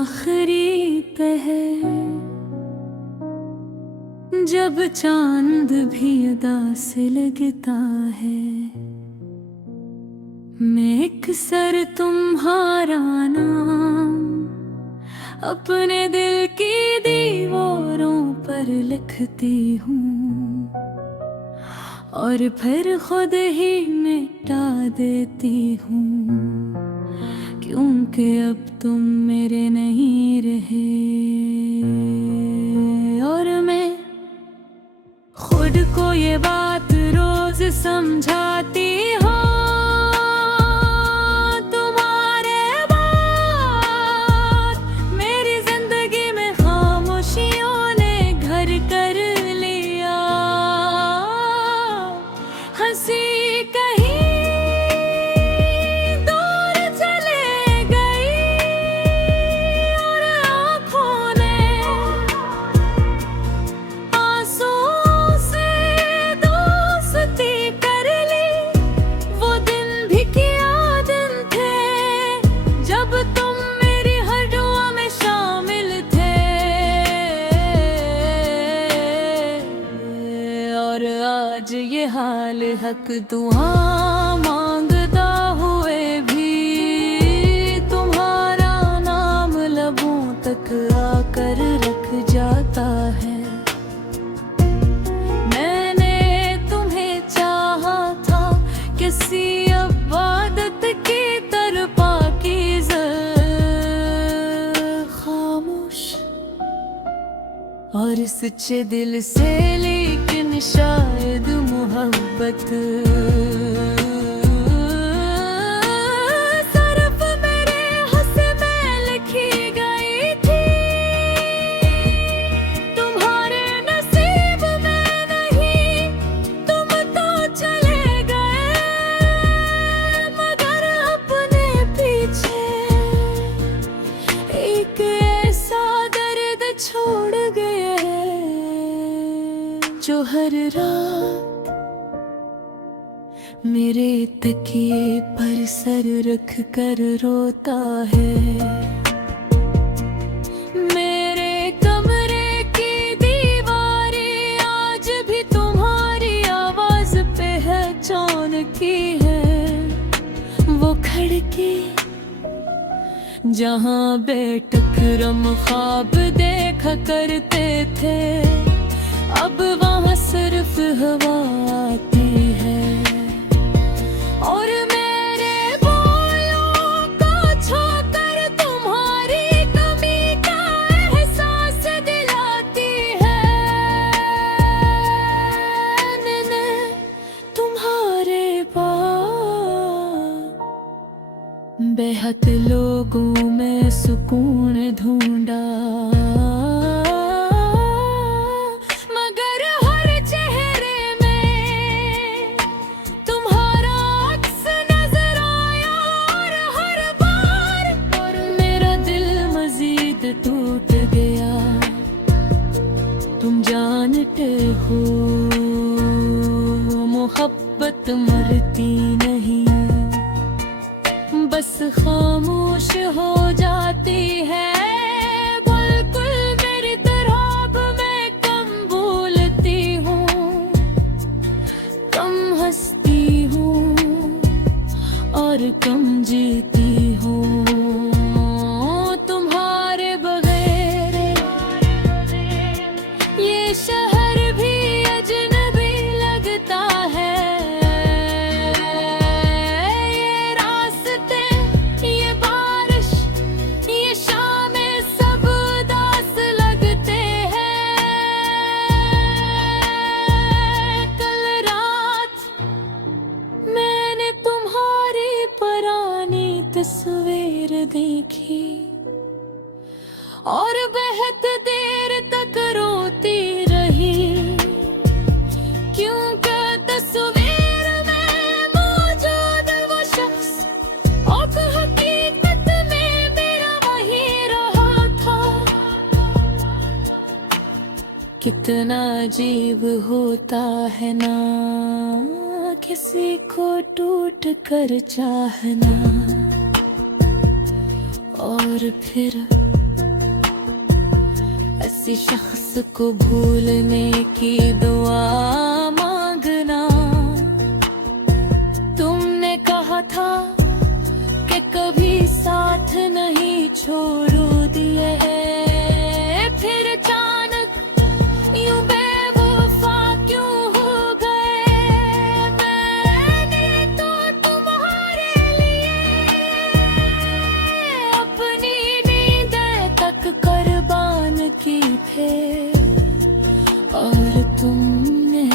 आखिरी पहर जब चांद भी अदा से लगता है, मैं एक सर तुम्हारा नाम अपने दिल की दीवारों पर लिखती हूँ और फिर खुद ही मिटा देती हूँ, क्योंकि अब तुम मेरे नहीं रहे। और मैं खुद को ये बात रोज समझाती हूँ, तुम्हारे बाद मेरी जिंदगी में खामोशियों ने घर कर लिया। हंसी कहीं दूर चले गई और आँखों ने आंसुओं से दोस्ती कर ली। वो दिन भी क्या दिन थे जब तुम मेरी हर दुआ में शामिल थे। और आज ये हाल हक दुआ मांगता हुए भी तुम्हारा नाम लबों तक आकर रख जाता है। मैंने तुम्हें चाहा था किसी इबादत की तरह पाकीज़ खामोश और सच्चे दिल से, लेकिन शायद मोहब्बत सिर्फ मेरे हंस में लिखी गई थी। तुम्हारे नसीब में नहीं, तुम तो चले गए, मगर अपने पीछे एक ऐसा दर्द छोड़ गए जो हर रात मेरे तकिए पर सर रख कर रोता है। मेरे कमरे की दीवारें आज भी तुम्हारी आवाज पहचान की है। वो खिड़की जहाँ बेटकरम ख्वाब देखा करते थे, अब वहाँ सिर्फ हवा आती है। और मेरे बोलों को छूकर तुम्हारी कमी का एहसास दिलाती है। मैंने तुम्हारे बाद बेहद लोगों में सुकून ढूंढा, टूट गया। तुम जानते हो मोहब्बत मरती नहीं, बस खामोश हो जाती है। बिल्कुल मेरी तरह अब मैं कम बोलती हूँ, कम हंसती हूँ और कम जीती हूँ। शहर भी अजनबी लगता है, ये रास्ते, ये बारिश, ये शामें सब उदास लगते हैं। कल रात मैंने तुम्हारी पुरानी तस्वीर देखी और बेहद देर तक रोती रही, क्योंकि तस्वीर में मौजूद वो शख्स और हकीकत में मेरा वही रहा था। कितना अजीब होता है ना किसी को टूट कर चाहना, और फिर किसी शख्स को भूलने की दुआ मांगना। तुमने कहा था कि कभी साथ नहीं छोड़ू दिए, फिर अचानक यूं बेवफा क्यों हो गए। मैंने तो तुम्हारे लिए अपनी नींदें तक कुर्बान की थे, और तुमने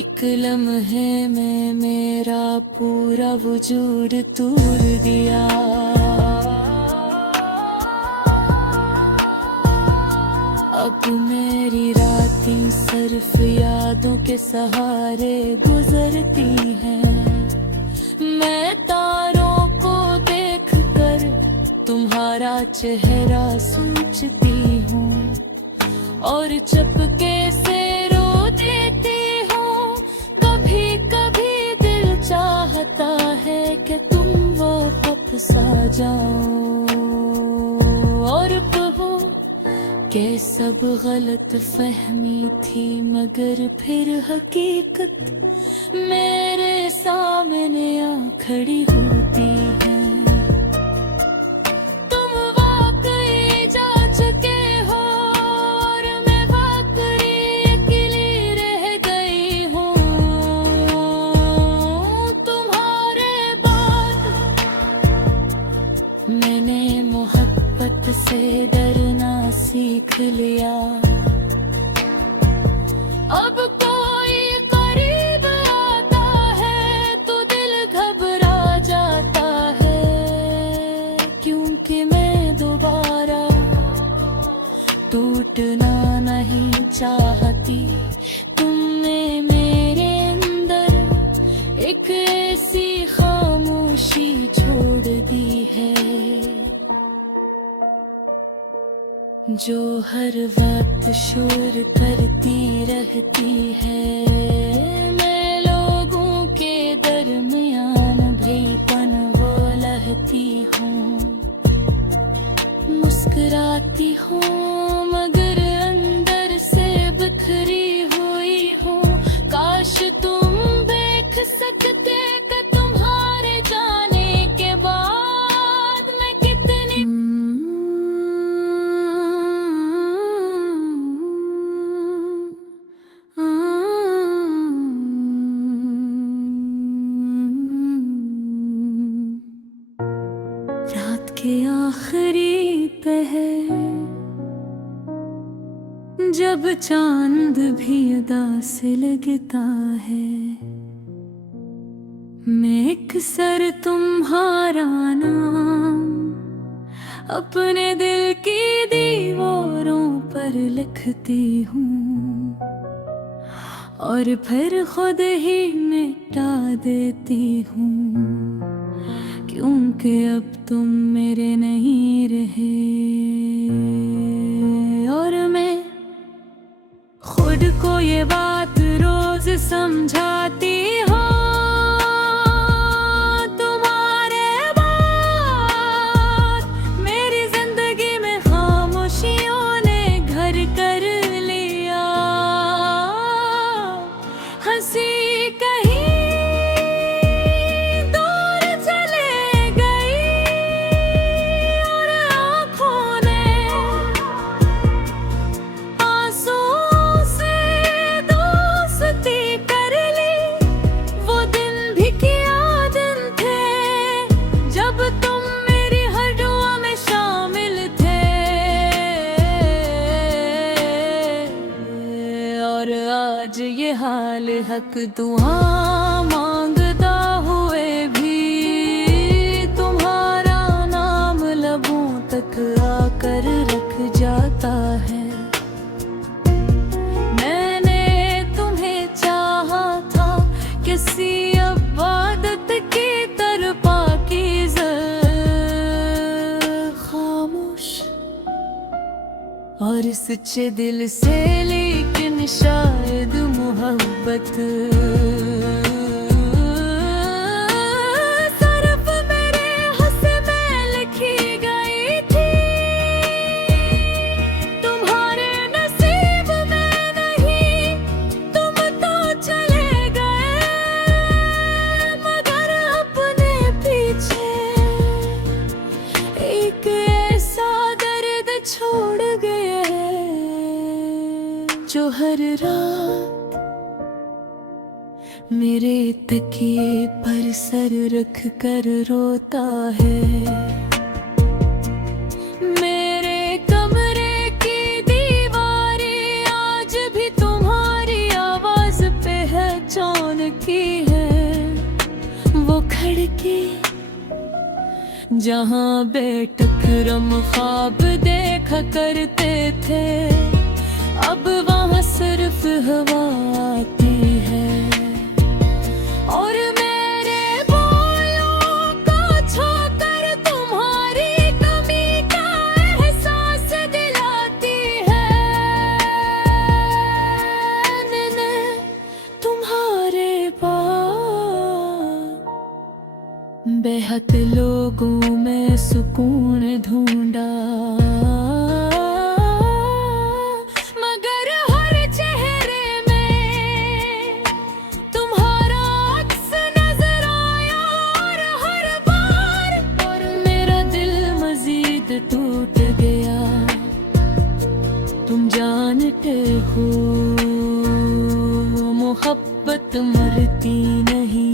एक लम्हे में मेरा पूरा वजूद तोड़ दिया। अब मेरी रातें सिर्फ यादों के सहारे गुजरती हैं। मैं तारों को देखकर तुम्हारा चेहरा सोचती हूँ, और चुपके से रो देती हूँ। कभी कभी दिल चाहता है कि तुम वापस आ जाओ और कहो कि सब गलत फहमी थी, मगर फिर हकीकत मेरे सामने आ खड़ी होती है। तुम वाकई जा चुके हो और मैं वाकई अकेली रह गई हूँ। तुम्हारे बाद मैंने मोहब्बत से डरना सीख लिया। अब कोई करीब आता है तो दिल घबरा जाता है, क्योंकि मैं दोबारा टूटना नहीं चाहती। तुमने मेरे अंदर एक ऐसी खामोशी छोड़ दी है जो हर वक्त शोर करती रहती है। मैं लोगों के दरमियान भीपन वो लहती हूँ, मुस्कुराती हूँ, मगर अंदर से बिखरी हुई हूँ। काश तुम देख सकते कि तुम्हारे जाने के बाद मैं कितनी रात के आखिरी पहर जब चांद भी अदा से लगता है, मैं अक्सर तुम्हारा नाम अपने दिल की दीवारों पर लिखती हूँ, और फिर खुद ही मिटा देती हूँ, क्योंकि अब तुम मेरे नहीं रहे। और मैं खुद को ये बात रोज समझाती हूँ, तुम्हारे बाद मेरी जिंदगी में खामोशियों ने घर कर लिया। हंसी कहीं दूर चले गई और आँखों ने आंसुओं से दोस्ती कर ली। वो दिन भी क्या दिन थे जब तुम मेरी हर दुआ में शामिल थे, और आज ये हाल हक दुआ मांगता हुए भी तुम्हारा नाम लबों तक आकर रख जाता है। मैंने तुम्हें चाहा था किसी इबादत की तरह पाकीज़ा खामोश और सच्चे दिल से, लेकिन शायद मोहब्बत सिर्फ मेरे हंस में लिखी गई थी। जो हर रात मेरे तकिए पर सर रख कर रोता है। मेरे कमरे की दीवारें आज भी तुम्हारी आवाज पे है चौन की है। वो खिड़की जहाँ बेटकरम ख्वाब देखा करते थे, अब वहाँ सिर्फ हवा आती है। और मेरे बोलों को छूकर तुम्हारी कमी का एहसास दिलाती है। मैंने तुम्हारे पास बेहद लोगों में सुकून ढूंढा, मगर हर चेहरे में तुम्हारा अक्स नजर आया। और हर बार मेरा दिल मजीद टूट गया। तुम जानते हो मोहब्बत मरती नहीं,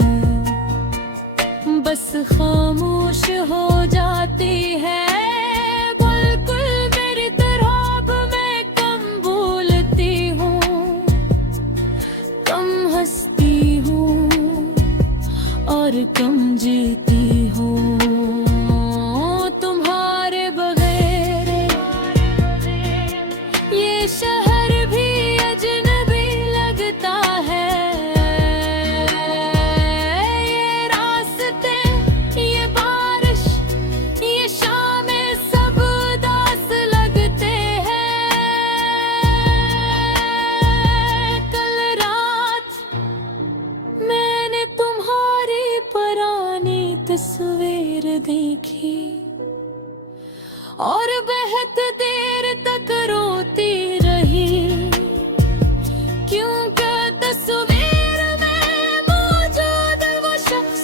बस खामोश हो जाती है। बिल्कुल मेरी तरह अब मैं कम बोलती हूँ, कम हंसती हूँ और कम जीती हूँ। तुम्हारे बगैर ये शहर भी अजनबी लगता है। तस्वीर देखी और बहुत देर तक रोती रही, क्योंकि तस्वीर में मौजूद वो शख्स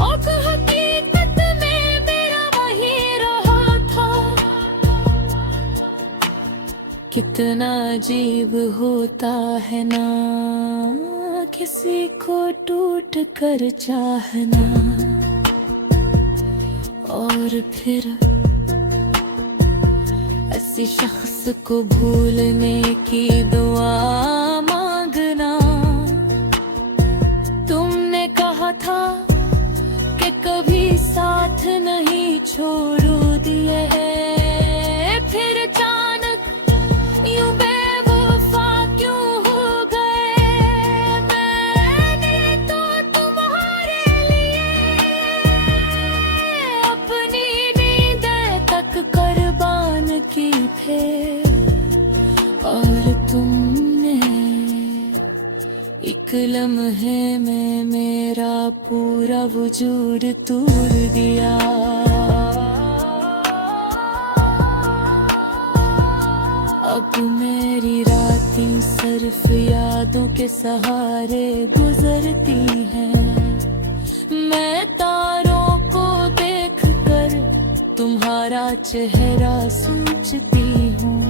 और हकीकत में मेरा वही रहा था। कितना अजीब होता है ना किसी को टूट कर चाहना, और फिर ऐसी शख्स को भूलने की दुआ मांगना। तुमने कहा था कि कभी साथ नहीं छोड़ दिए, फिर अचानक यूं बेवफा क्यों हो गए। मैंने तो तुम्हारे लिए अपनी नींदें तक कुर्बान की थे, और तुमने एक लम्हे में मेरा पूरा वजूद तोड़ दिया। अब मेरी रातें सिर्फ यादों के सहारे गुजरती हैं। मैं तारों को देखकर तुम्हारा चेहरा सोचती हूँ,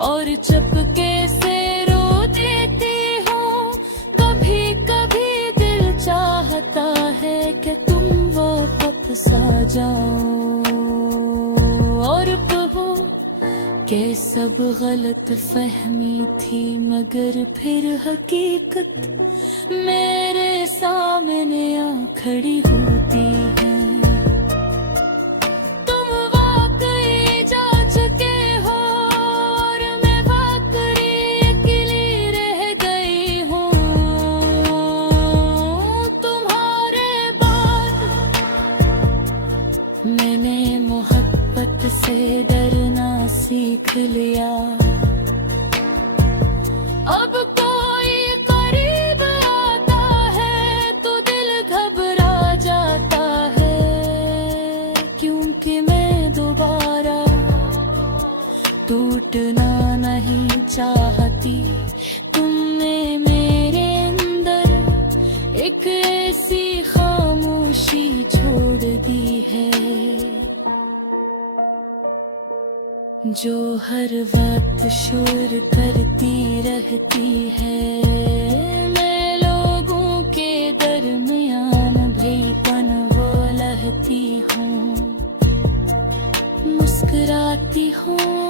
और चुपके से रो देती हूँ। कभी कभी दिल चाहता है कि तुम वापस आ जाओ और कहो कि सब गलत फहमी थी, मगर फिर हकीकत मेरे सामने आ खड़ी होती है। मैंने मोहब्बत से डरना सीख लिया। अब कोई करीब आता है तो दिल घबरा जाता है, क्योंकि मैं दोबारा टूटना नहीं चाहती। तुमने मेरे अंदर एक ऐसी खामोशी छोड़ दी है जो हर वक्त शोर करती रहती है। मैं लोगों के दरमियान भीपन वो लहती हूँ, मुस्कुराती हूँ।